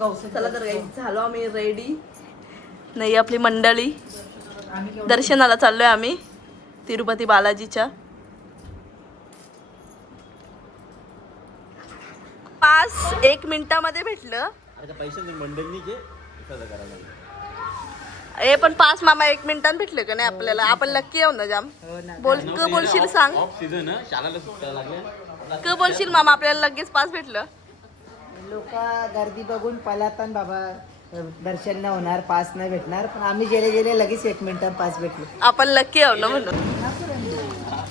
चला तर काही झालो आम्ही रेडी. नाही आपली मंडळी दर्शनाला चाललोय आम्ही तिरुपती बालाजीच्या. पास 1 मिनिटामध्ये भेटलं. ए पण पास मामा 1 मिनिटात भेटले का नाही आपल्याला. आपण लक्की आहो ना जाम. बोलशील सांग क बोलशील मामा आपल्याला लगेच पास भेटलं. लोक गर्दी बघून पलातान बाबा दर्शन नाही होणार पास नाही भेटणार पण आम्ही गेले गेले लगेच 1 मिनिटात पास भेटलो. आपण लक्की आहो ना म्हणून.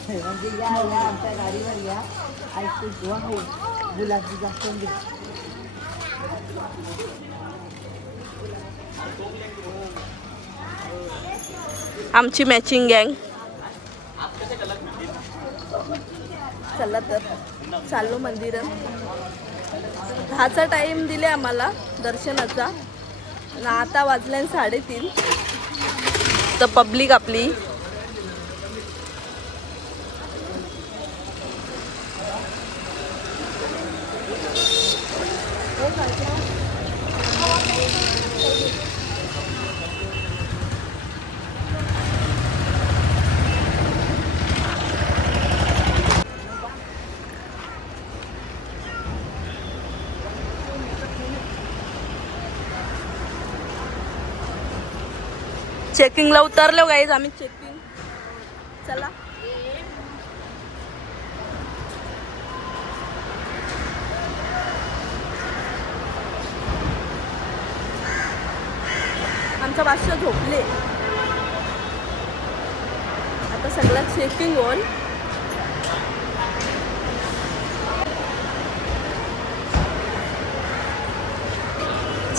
म्हणजे या आमच्या गाडीवर या ऐकून गुलाबजी जास्त आमची मॅचिंग गँग. चला तर चाललो मंदिरात. 10चा टाइम दिले आम्हाला दर्शनाचा आणि आता वाजले 3:30. तर पब्लिक आपली चेकिंगला उतरलो गाईज आम्ही. चेकिंग चला. आमचा बादशाह झोपले. आता सगळं चेकिंग होईल.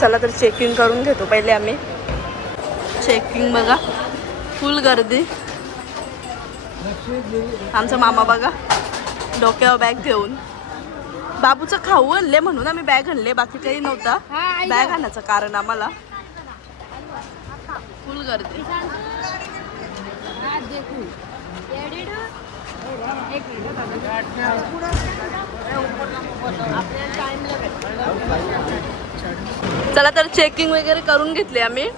चला तर चेकिंग करून घेतो पहिले आम्ही. चेकिंग बघा फुल गर्दी. आमचा मामा बघा डोक्यावर बॅग घेऊन. बाबूचं खाऊ आणले म्हणून आम्ही बॅग आणले. बाकी काही नव्हता बॅग आणायचं कारण आम्हाला. फुल गर्दी. चला तर चेकिंग वगैरे करून घेतले आम्ही.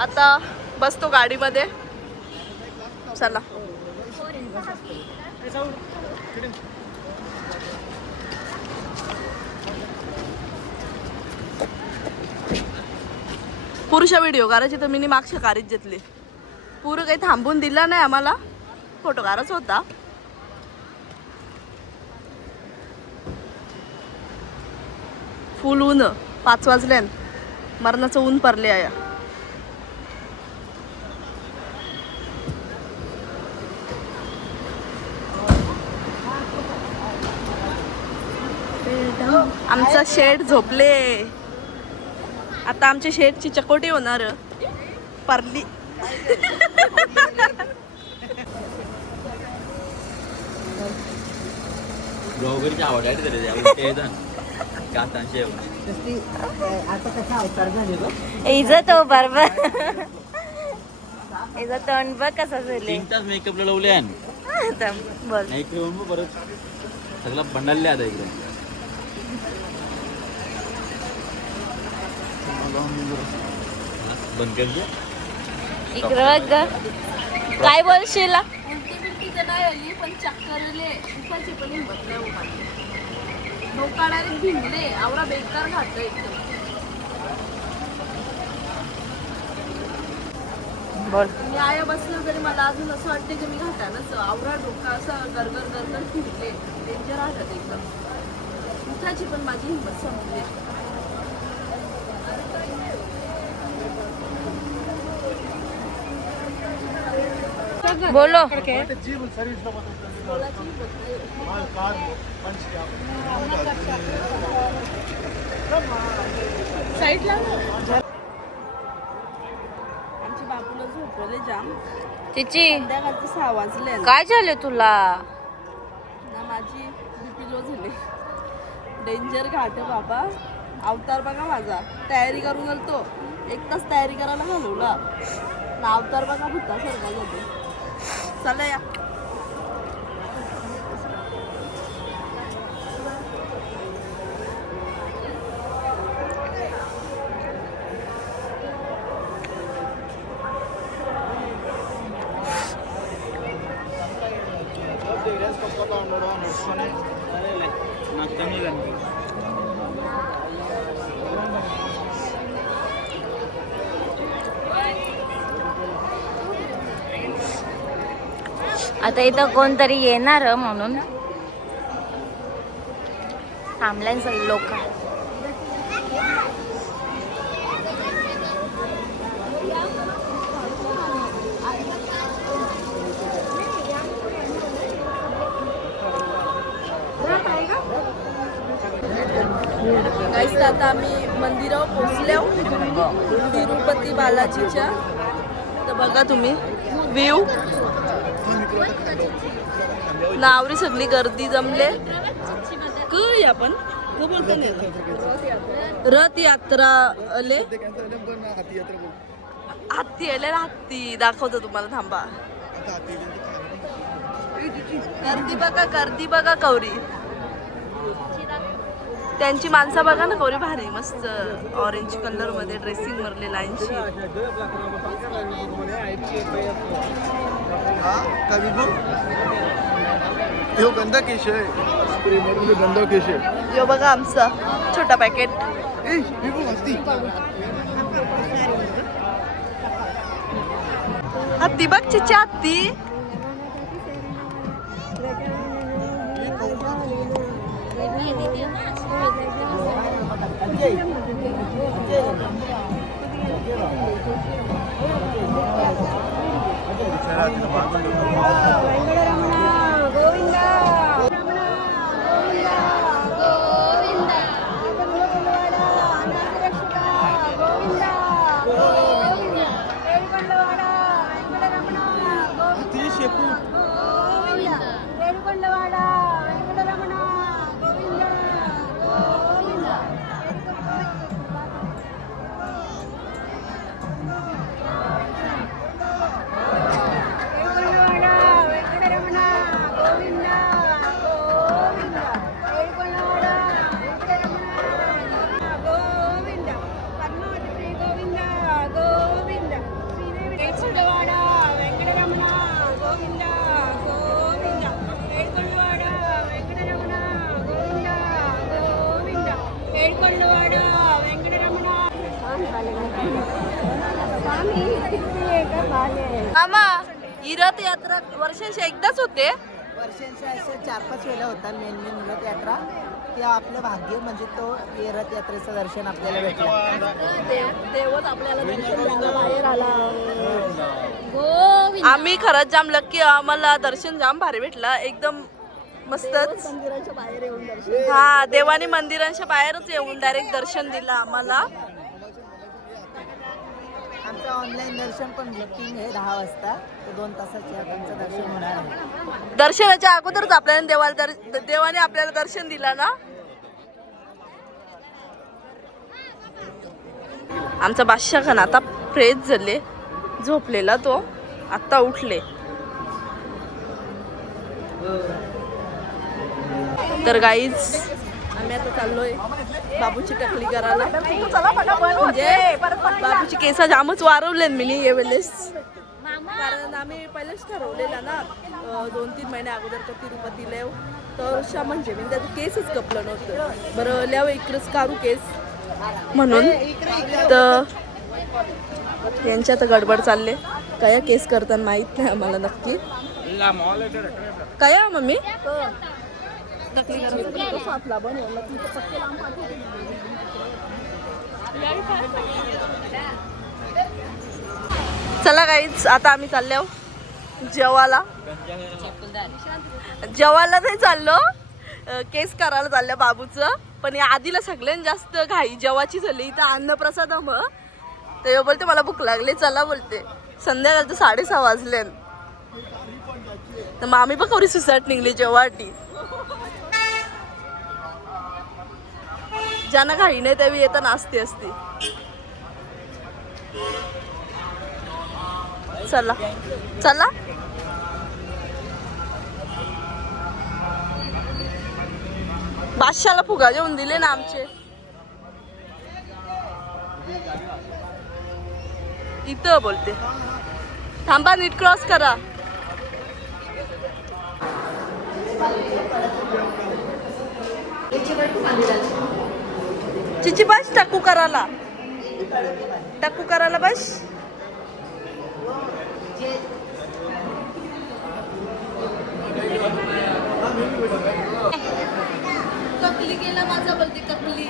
आता बसतो गाडीमध्ये. चला. पुरुष व्हिडिओ करायची तर मी मागच्या कारीत घेतली. पुरं काही थांबून दिला नाही आम्हाला. फोटो काढायचा होता. फुल ऊन. 5 वाजल्यान मरणाचं ऊन पडले आहे. आमचा शेड झोपले. आता आमच्या शेडची चकोटी होणार परली. आता कसा अवतार झाले बघ. इज्जत हो बरोबर. इज्जत तोंड बघ कसा झाले. मेकअपला लावले बोल नाही परत सगळं बंडालले आता इकडे. बंद कर दे. इकडे बघ ग. काय बोलशील. पण चक्करले उपाची पण हिंमत नाही उभा. डोका डायरेक्ट भिंगले. आवरा बेकार घातलं एकदम. बोल. मी आया बसलं तरी मला अजून असं वाटते की मी घाटा नसं. आवरा डोका असं गरगर गरगर फिरले. डेंजर राहतात एकदम. उठायची पण माझी हिंमत संपली. बोलो. साईडला आमची बापूला झोपवले जाम. तिची संध्याकाळचे 6 वाजले. काय झाले तुला. ना माझी बीपी लो झाली. डेंजर घाट आहे बाबा. अवतार बघा माझा. तयारी करून गेलतो. 1 तास तयारी करायला घालवला. ना अवतार बघा भूतासारखा जातो. चला या. आता इथं कोणतरी येणार म्हणून थांबल्यान सगळे लोक. गाईस आता आम्ही मंदिरावर पोचलो तिरुपती बालाजीच्या. तर बघा तुम्ही व्ह्यू. नावरी सगळी गर्दी जमले. काय आपण बोलतो रथ यात्रा आले. हत्ती आले. हत्ती दाखवतो तुम्हाला, थांबा. गर्दी बघा कवरी. त्यांची माणसं बघा ना कवरी भारी मस्त ऑरेंज कलर मध्ये ड्रेसिंग मारले लाईनशी. गंदा केश आहे. गंदा केश आहे. यो बघा आमचा छोटा पॅकेट. हत्ती बघ चिच्या हत्ती. मामा ही रथ यात्रा वर्षांशी एकदाच होते. वर्षांच्या असे 4-5 वेळा होतात मेन रथ यात्रा. ते आपलं भाग्य म्हणजे तो हे रथ यात्रेचं दर्शन आपल्याला भेटलं. देवच आपल्याला दर्शन द्यायला बाहेर आला. आम्ही खरंच जाम लक्की. आम्हाला दर्शन जाम भारी भेटला. एकदम मस्तच. मंदिराच्या बाहेर येऊन दर्शन. हा देवाने मंदिरांच्या बाहेरच येऊन डायरेक्ट दर्शन दिलं आम्हाला. आमचं ऑनलाईन दर्शन पण बुकिंग आहे 10 वाजता. तर 2 तासाच्या आत आमचं दर्शन होणार आहे. दर्शनाच्या अगोदरच आपल्याला देवाने आपल्याला दर्शन दिला ना. आमचा बादशाह खान आता फ्रेश झाले. झोपलेला तो आता उठले. तर गाईज आम्ही आता चाललोय बाबूची टकली करायला. म्हणजे बाबूची केस जामच वारवले मी यावेळेस. कारण आम्ही पहिलेच ठरवलेला ना 2-3 महिने अगोदर तर तिरुपतीला येऊ. तर म्हणजे मी त्याचं केसच कपलं नव्हतं. बरं ल्याव इकडेच काढू केस म्हणून. तर यांच्यात गडबड चालले. काय केस करताना माहित नाही आम्हाला नक्की. काय मम्मी चला गाईच आता आम्ही चाललो जेवायला. नाही चाललो केस करायला चालल्या बाबूचं. पण या आधीला सगळ्यात जास्त घाई जेवाची झाली. इथं अन्नप्रसाद मग ते बोलते मला भूक लागली चला बोलते. संध्याकाळचं 6:30 वाजले. तर मग आम्ही पण कवरी सुसाट निघली जेवाटी. ज्यांना घाई नाही त्यावेळी येतं नाचते असते. चला चला बादशाला फुगा जेवून दिले ना आमचे. इथं बोलते थांबा नीट क्रॉस करा. चिची बस टाकू करायला बस. ककली गेला माझा बोलते ककली.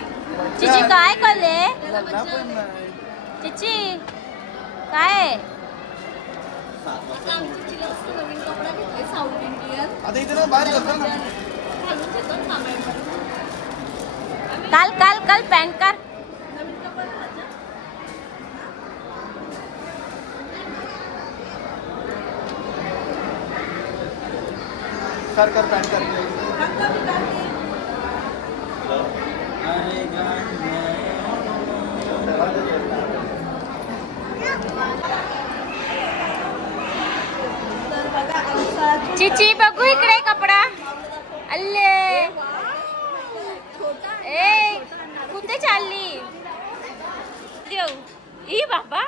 चिची काय करले त्याला मज्जा आली. चिची काय आता आमच्या चिला मस्त नवीन कपडा घेतलाय साऊथ इंडियन. आता इथे ना बाहेर जातो ना. घालून येतो ना सामान. काल काल काल पॅन्ट कर नवीन कपडा घालायचा. कर पॅन कर. काका मी काढते. तर बघा आमचा चिची बघू इकडे कपडा अल्ले ए कुठे चालली देऊ ई बाबा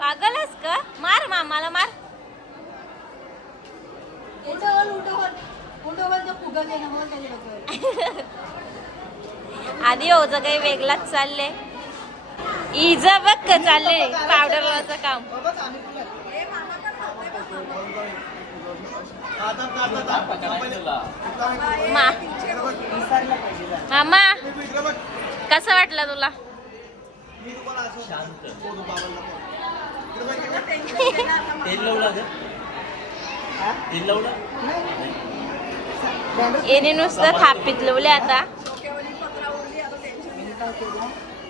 पागलच का मार मामाला मार आधी होतं काही वेगळाच चालले इज बघ का चालले पावडरचं काम मा विसरलं पाहिजे जरा. मामा कसं वाटलं तुला तेल लावला का? हा? तेल लावला येणे नुसतं थापीत लावले आता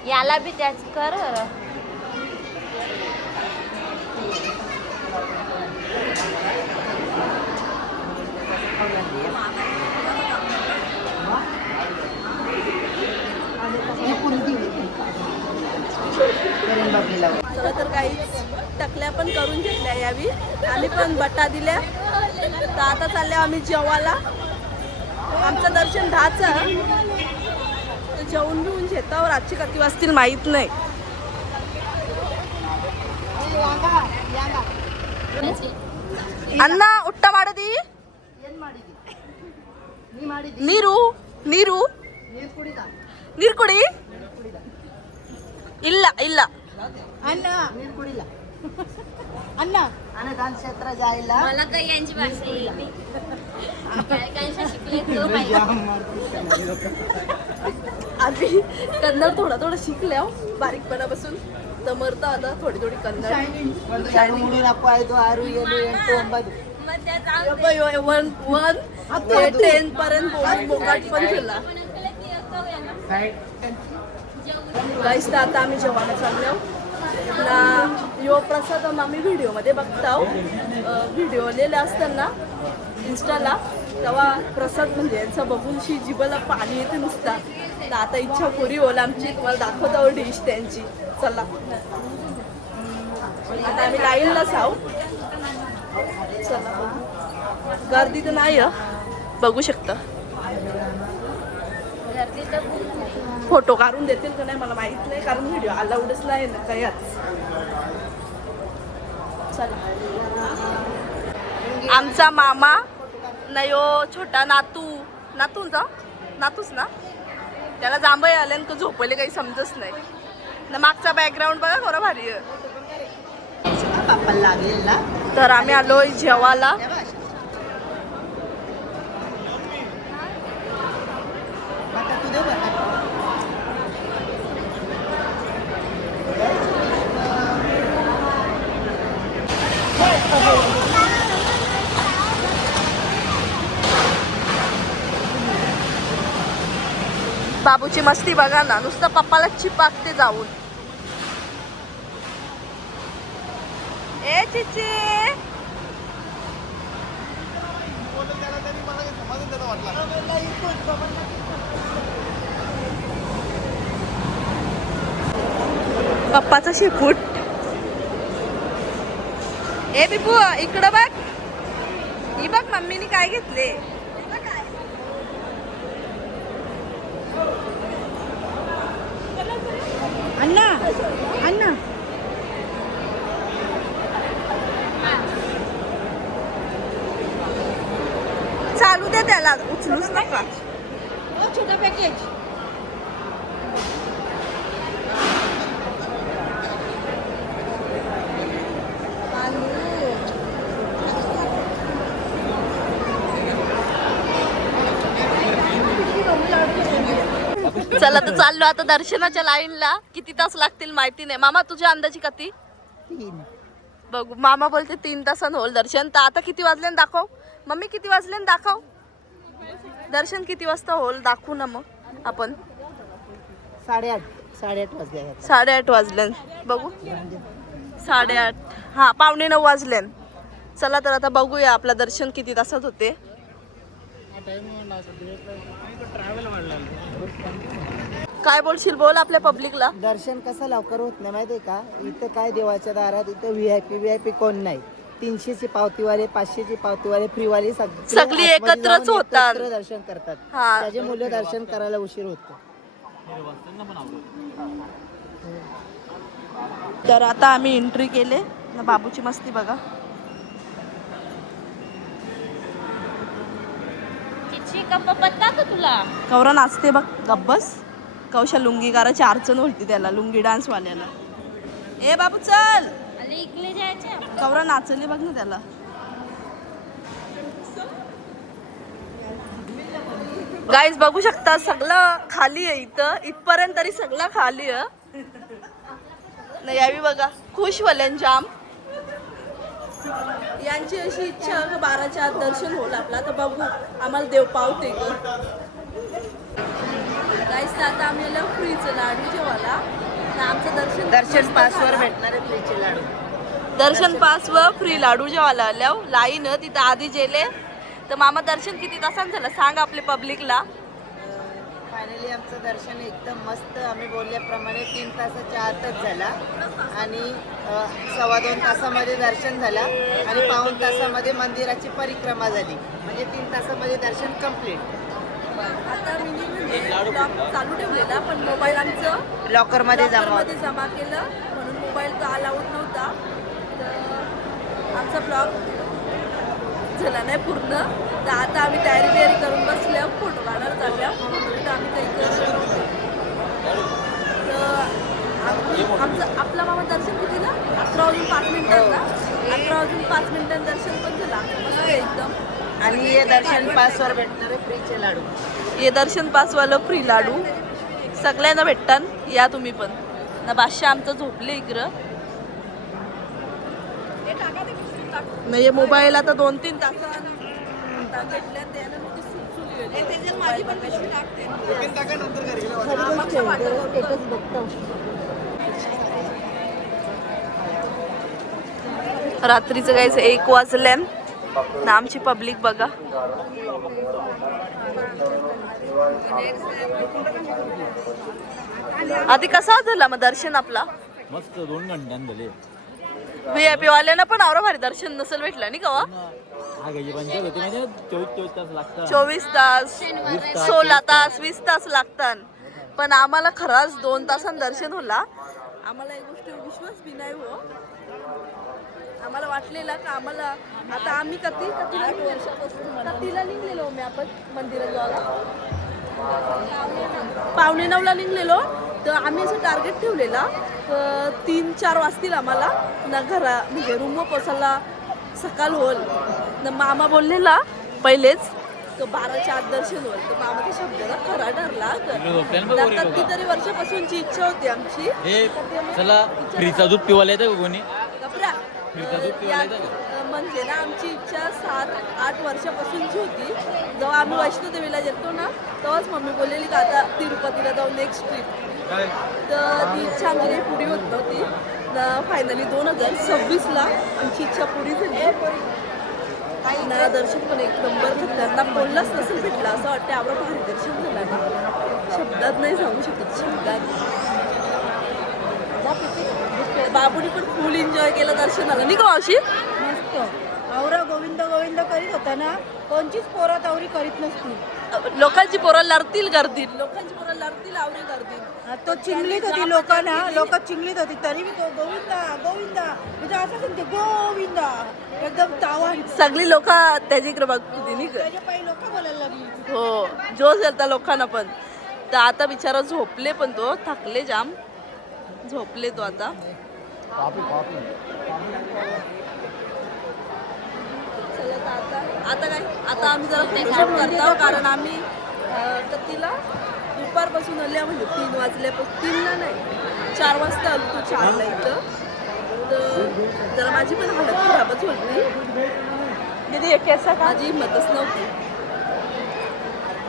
याला बी त्याच कर बरं. करून बघलेला होता. चला तर काही टकल्या पण करून घेतल्या यावी. आम्ही पण बटा दिल्या. तर आता चालले आम्ही जेवायला. आमचं दर्शन 10चं. तर जेवून घेऊन घेतो. रातची किती वाजतील माहीत नाही. अण्णा उट्टा माडदी ನೀರು ನೀರು ನೀರು ಕೊಡಿ ಇಲ್ಲ ಇಲ್ಲ अन्न नीट कुडीला अन्न आणि दान क्षेत्र जायला मला काही यांची भाषा येते शिकले तो आम्ही कन्नड थोडा थोडा शिकल्या बारीकपणापासून तर मरता आता थोडी थोडी कन्नड. मुडी नको आहे तो आरू येलो ಎಂಟು ಒಂಬತ್ತು मग त्या जाऊ वन वन ते 10 पर्यंत बोलून बोकाट पण केला. गाईस तर आता आम्ही जेवायला चाललो ना. यो प्रसाद आम्ही व्हिडिओमध्ये बघताव. व्हिडिओ लिहिले असताना इंस्टाला तेव्हा प्रसाद म्हणजे यांचा बघून शी जिभेला पाणी येते नुसता. तर आता इच्छा पुरी होईल आमची. तुम्हाला दाखवतो डिश त्यांची. चला आता आम्ही लाईनलाच आहो. चला गर्दी तर नाही बघू शकता. गर्दी तर फोटो काढून देतील का नाही मला माहित नाही कारण व्हिडिओ अलाउडच नाही ना काहीच. चला आमचा मामा नयो छोटा नातू नातूंचा नातूच ना त्याला जांभई आले आणि तो झोपले काही समजच नाही ना. मागचा बॅकग्राऊंड बघा खरं भारी आहे. बाप्पाला लागेल ना तर आम्ही आलोय जेवायला. आता तू दे बघा. बाबूची मस्ती बघा ना नुसतं पप्पाला चिपाकते जाऊन. ए चिची पप्पाचा शेपूट. ए बिपू इकडं बघ. ही बघ मम्मीने काय घेतले. अण्णा अण्णा चालू दे त्याला उचलूच नका. छोटा पॅकेज चला तर चाललो आता दर्शनाच्या लाईनला. किती तास लागतील माहिती नाही. मामा तुझ्या अंदाजी किती? 3. बघू, मामा बोलते 3 तासानं होईल दर्शन. तर आता किती वाजल्यानं दाखव मम्मी, किती वाजल्यानं दाखव दर्शन किती वाजता होईल दाखवू ना मग आपण. 8:30 वाजले. 8:30 वाजल्यान बघू. 8:30 हा 8:45 वाजल्यान. चला तर आता बघूया आपलं दर्शन किती तासात होते. काय बोलशील, बोल आपल्या पब्लिकला. दर्शन कसं लवकर होत नाही माहितीये का? इथं काय देवाच्या दारात इथं व्हीआयपी कोण नाही. 300ची पावतीवाले, 500ची पावतीवाले, फ्रीवाले सगळी आतमध्ये एकत्रच जाऊन होतात. एकत्र दर्शन करतात. हा. त्याचे मुलं दर्शन करायला उशीर होतो. तर आता आम्ही एंट्री केले. बाबूची मस्ती बघा. चिची कप्पा पत्ता का तुला? कौरा नाचते बघ, गब्बस. कौशा लुंगीकाराची अडचण होती त्याला, लुंगी डान्स वाल्याला. ए बाबू चल, अरे इकडे जायचे. कौरा नाचली बघ ना त्याला. गाईज बघू शकता सगळं खाली आहे इथं. इथपर्यंत तरी सगळं खाली आहे. नाही यावी बघा, खुश वल्यान जाम. यांची अशी इच्छा आहे 12च्या आत दर्शन होईल आपला. तर बघू आम्हाला देव पावते ग. गाईस आता आम्ही आलो फ्रीचं लाडू जेवायला. तर आमचं दर्शन पासवर भेटणारे फ्रीचे लाडू. दर्शन पास व फ्री लाडू जेवायला आल्याव लाईन तिथं आधी जेले. तर मामा दर्शन किती तासांत झालं सांग आपल्या पब्लिकला. फायनली आमचं दर्शन एकदम मस्त, आम्ही बोलल्याप्रमाणे 3 तासाच्या आतच झाला. आणि 2.25 तासामध्ये दर्शन झाला आणि 1.25 तासामध्ये मंदिराची परिक्रमा झाली. म्हणजे 3 तासामध्ये दर्शन कम्प्लीट. आता मी म्हणजे लॉक चालू ठेवलेला, पण मोबाईल आमचं लॉकरमध्ये जमा केलं म्हणून मोबाईल तर अलाउड नव्हता. तर आमचा ब्लॉग झाला नाही पूर्ण. तर आता आम्ही तयारी करून बसल्या, फोटो काढायला चालल्या. तर आम्ही काही करत नव्हतो. तर आमचं आपला मामा दर्शन किती ना 11:05 ना. 11:05 दर्शन पण झालं मस्त एकदम. आणि हे दर्शन पासवर भेटणारे फ्रीचे लाडू. हे दर्शन पासवालं फ्री लाडू सगळ्यांना भेटतात. या तुम्ही पण ना. बादशाह आमचं झोपले इकडं. नाही मोबाईल आता 2-3 तास भेटल्या. रात्रीचं काहीच 1 वाजल्यान ना. आमची पब्लिक बघा. आधी कसा झाला मग दर्शन आपला? मस्त 2 घंट्यान झाले. VIP वाल्यांना पण आवरा भारी दर्शन नसेल भेटला नाही का? आगायची पंचायत होती म्हणजे 24 तास लागतात. 24 तास 16 तास 20 तास लागतात. पण आम्हाला खरंच 2 तासांत दर्शन होला. आम्हाला एक गोष्ट विश्वास बी नाही हो. आम्हाला वाटलेला का आम्हाला आता आम्ही कतीला निघलेलो मी आपण मंदिरात जायला. 8:45ला निघलेलो. तर आम्ही असं टार्गेट ठेवलेला 3-4 वाजतील आम्हाला ना घरा म्हणजे रूमवर पोचायला सकाळ होईल ना. मामा बोललेला पहिलेच तर 12च्या आत दर्शन होईल. तर मामाच्या शब्दाला खरा ठरला. कितीतरी वर्षापासूनची इच्छा होती आमची. हे चला फ्रीचा दूध पिवायला येतं का कोणी? म्हणजे ना आमची इच्छा 7-8 वर्षापासूनची होती. जेव्हा आम्ही वैष्णोदेवीला येतो ना तेव्हाच मम्मी बोललेली का आता तिरुपतीला जाऊ नेक्स्ट ट्रिप. तर ती इच्छा आमची काही पुरी होत नव्हती. फायनली 2026ला आमची इच्छा पुरी झाली. ना दर्शन पण एक नंबर त्यांना बोललाच नसेल भेटला असं वाटतं. आवडं भारी दर्शन झालं ना, शब्दात नाही सांगू शकत. शब्दात बाबूनी पण फुल एन्जॉय केलं दर्शनाला नाही का मावशी? मस्त. आवरा गोविंद गोविंद करीत होता ना. कोणचीच पोरं तावरी करीत नसतील. लोकांची पोरं लढतील गर्दीत. लोकांची पोरं लढतील आवरे गर्दीत. तो चिंगलीत होती लोकांना. लोक चिंगलीत होती तरी मी तो गोविंदा गोविंदा म्हणजे असं सांगते गोविंदा एकदम तावान. सगळी लोक त्याच्याकडे बघत होती नाही का? त्याच्या पायी लोक बोलायला लागली. हो जोश येतात लोकांना पण. तर आता बिचारा झोपले पण तो थकले जाम. झोपले तो आता. आता काय आता आम्ही जरा फोटोशूट करतो कारण आम्ही कतीला दुपारपासून आल्या म्हणजे 3 वाजल्यापासून 3ला नाही 4 वाजता आलो तो 4ला इथं. तर जरा माझी पण हालत खराबच होती. दीदी एक कैसा का माझी हिंमतच नव्हती.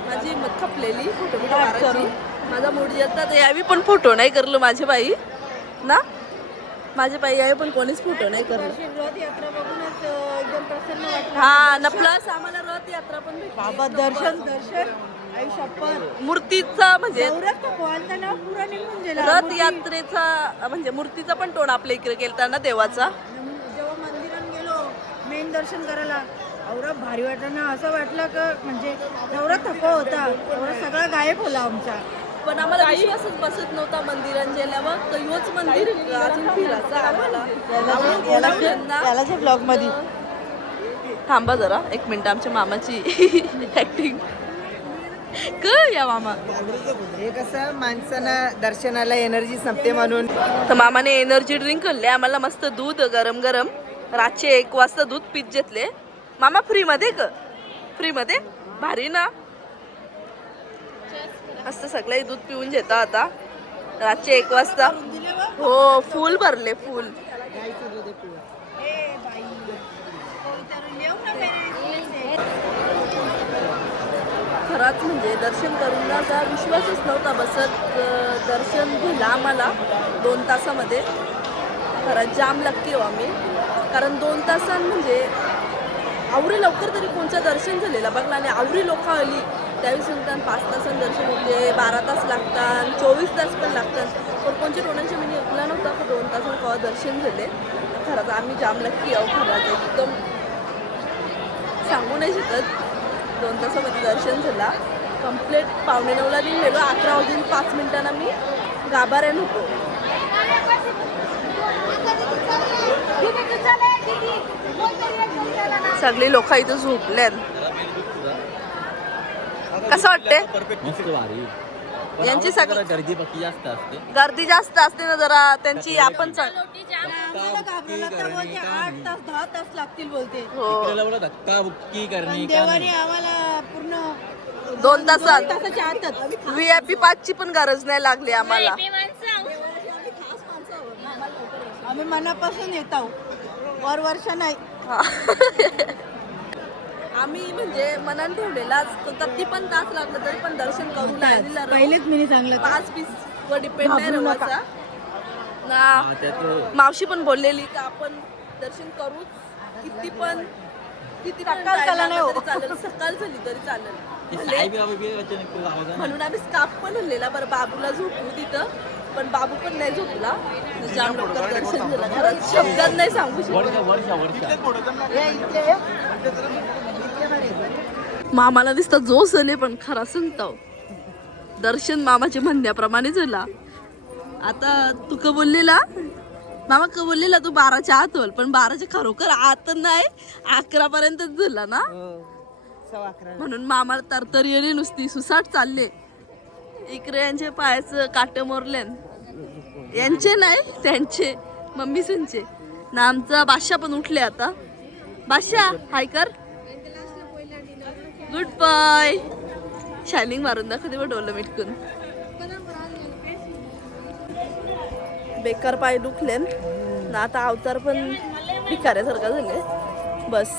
माझी हिंमत खपलेली फोटो बिटो काय मारायची. करू? माझा मूड येतात यावी पण फोटो नाही करलो माझे बाई ना. माझे बाई यावी पण कोणीच फोटो नाही करलो. रथ यात्रा बघूनच एकदम प्रसन्न वाटलं. हा ना प्लस आम्हाला रथ यात्रा पण भेटली. बाबा दर्शन आई शपथ मूर्तीचा म्हणजे एवढंच कोणता ना पुरा निघून गेला. रथ यात्रेचा म्हणजे मूर्तीचा पण तोंड आपल्या इकडे केलता ना देवाचा. जेव्हा मंदिरात गेलो मेन दर्शन करायला एवढं भारी वाटलं ना. असं वाटलं का म्हणजे एवढा थकवा होता एवढा सगळा गायब होला आमचा. पण आम्हाला विश्वासच बसत नव्हता मंदिरात गेल्यावर तर योच मंदिर अजून फिरायचं आम्हाला. याला जे ब्लॉग मध्ये थांबा जरा 1 मिनिट आमच्या मामाची ऍक्टिंग क या मामा. हे कसं माणसांना दर्शनाला एनर्जी संपते म्हणून. तर मामाने एनर्जी ड्रिंक आणले आम्हाला मस्त दूध गरम गरम. रातचे 1 वाजता दूध पीत घेतले मामा. फ्रीमध्ये फ्रीमध्ये भारी ना. मस्त सगळे दूध पिऊन घेता आता रातचे 1 वाजता. हो फुल भरले फुल. खरंच म्हणजे दर्शन करून ना का विश्वासच नव्हता बसत. दर्शन झालं आम्हाला 2 तासामध्ये. खरंच जाम लक्की हो आम्ही. कारण 2 तासां म्हणजे आवरी लवकर तरी कोणचं दर्शन झालेलं बघला. आणि आवरी लोक आली त्यावेळी सांगतात 5 तासांनी दर्शन होते 12 तास लागतात 24 तास पण लागतात. पण कोणच्या टोणांच्या मी ऐकला नव्हता की 2 तासांनी केव्हा दर्शन झाले. खरंच आम्ही जाम लक्की आहो. खरंच एकदम सांगू नाही शकत. 2 तासामध्ये दर्शन झाला कम्प्लीट. 8:45ला निघलेलो 11 वाजून 5 मिनिटांना मी गाभाऱ्यान होतो. सगळी लोक इथं झोपल्यात. कसं वाटते मस्त भारी. यांची सगळी गर्दी पक्की जास्त असते. गर्दी जास्त असते ना जरा त्यांची. आपण आम्हाला घाबरवलं तर बोलते 8 तास 10 तास लागतील बोलते. हो इकडे बोला धक्का बुक्की करणे पण का देवाने नाही. आम्हाला पूर्ण 2 तासात तासाच्या आतच VIP पासची पण गरज नाही लागली आम्हाला. आम्ही मनापासून येत आहोत. वर्ष नाही. आम्ही म्हणजे मनात ठेवलेला किती पण तास लागलं तरी पण दर्शन करून आलेला. पहिलेच मी चांगलं 5-20 वर डिपेंड नाही घाबरू नका. रवाचा ना. हा, त्यात मावशी पण बोललेली की आपण दर्शन करूच. किती पण सकाळ time झाला नाही हो. लागला तरी चालेल. सकाळ झाली तरी चालेल. ते साहेब बाबा बी अचानक तुला आवाज आला. म्हणून आम्ही स्काफ पण आणलेला. बरं बाबूला झोपू तिथं पण बाबू पण नाही झोपला. जाम लवकर दर्शन झालं. खरंच शब्दात नाही सांगू शकत. मामाला दिसता जो सले पण खरा सांगतो दर्शन मामाच्या म्हणण्याप्रमाणे झाला. आता तू का बोललेला मामा का बोललेला तू 12च्या आत होल पण 12च्या खरोखर आत नाही 11 पर्यंतच झाला ना. 11:15. म्हणून मामाला तरतरी आली नुसती सुसाट चालले. इकडे यांचे पायाचं काट मोरले. यांचे नाही त्यांचे मम्मीसंचे ना. आमचा बादशा पण उठले आता. बादशा हाय कर. Good bye. शायनिंग मारून दाखवते बघ डोलं मिटकून. बेकार पाय दुखले ना. आता अवतार पण भिकाऱ्यासारखा झाले. बस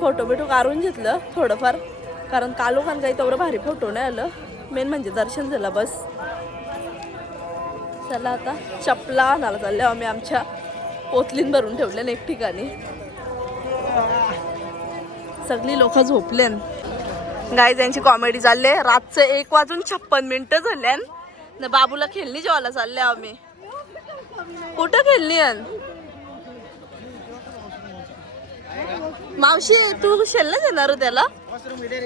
फोटो बिटो काढून घेतलं थोडंफार. कारण कालोखान काही तेवढं भारी फोटो नाही आलं. मेन म्हणजे दर्शन झालं बस. चला आता चपला आणायला चालले आम्ही. आमच्या पोतलीन भरून ठेवल्या एक ठिकाणी. सगळी लोक झोपल्यान. गाईज यांची कॉमेडी चालले. रातचं 1:56 झाल्यान ना. बाबूला खेळणी जेवायला चालले आम्ही. कुठं खेळणी आण मावशी. तू शेलच येणार त्याला.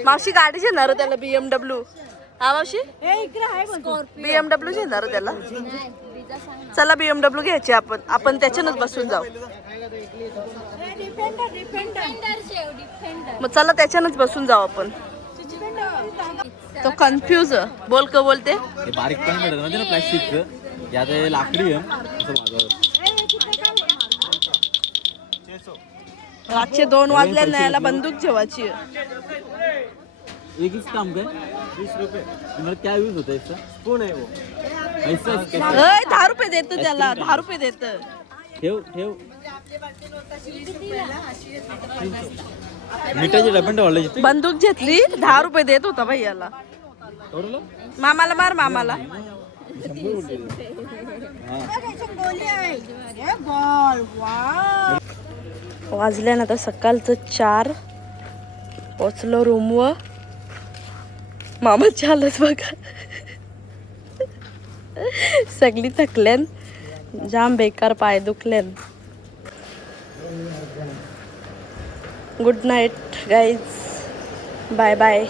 मावशी गाडीच येणार त्याला BMW. हा मावशी BMW येणार त्याला. चला BMW घ्यायची आपण त्याच्यानंच बसून जाऊ. मग चला त्याच्यानंच बसून जाऊ आपण. तो कन्फ्यूज बोल का बोलते. हे बारीक पण मिळत म्हणजे ना प्लास्टिकचं. यात हे लाकडी आहे असं बाजारात. रातचे 2 वाजल्या ना. याला बंदूक जेवायची. एक ही काम काय 20 रुपये तुम्हाला क्या यूज होता है इसका स्पून है वो ऐसा कैसे 10 रुपये देतं त्याला 10 रुपये देतं ठेव ठेव मिठाचे डबे वाढले बंदूक घेतली 10 रुपये देत होता भाई याला मामाला मार मामाला वाजल्या ना तर सकाळचं 4 पोचलो रूमवर मामाची हालत बघा सगळी थकल्यान जाम बेकार पाय दुखल्यान good night guys bye bye